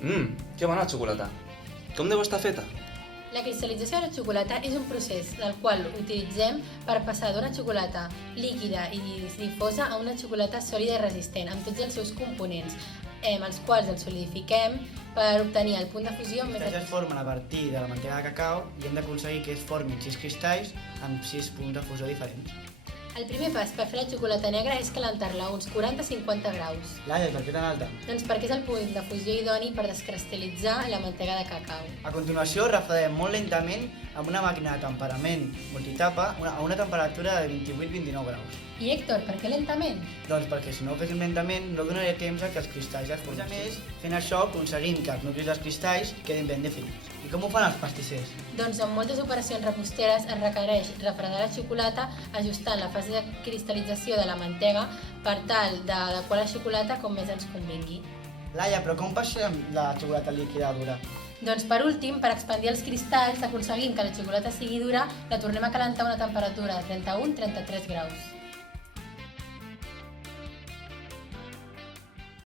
Que bona xocolata. Com deu estar feta? La cristal·lització de la xocolata és un procés del qual utilitzem per passar d'una xocolata líquida i difosa a una xocolata sòlida i resistent, amb tots els seus components, els quals els solidifiquem per obtenir el punt de fusió Els més... cristalls es formen a partir de la mantega de cacau i hem d'aconseguir que es formin 6 cristalls amb 6 punts de fusió diferents. El primer pas per fer la xocolata negra és calentar-la a uns 40-50 graus. Laia, per què tan alta? Doncs perquè és el punt de fusió idoni per descristal·litzar la mantega de cacau. A continuació, refredem molt lentament amb una màquina de temperament multitapa a una temperatura de 28-29 graus. I Héctor, per què lentament? Doncs perquè si no ho féssim lentament no donaria temps a que els cristalls es formin. A més, fent això aconseguim que els nuclis dels cristalls quedin ben definits. I com ho fan els pastissers? Doncs en moltes operacions reposteres es requereix refredar la xocolata ajustant la fase de cristal·lització de la mantega per tal d'adequar la xocolata com més ens convingui. Laia, però com passem la xocolata líquida a dura? Doncs per últim, per expandir els cristalls, aconseguim que la xocolata sigui dura, la tornem a calentar a una temperatura de 31-33 graus.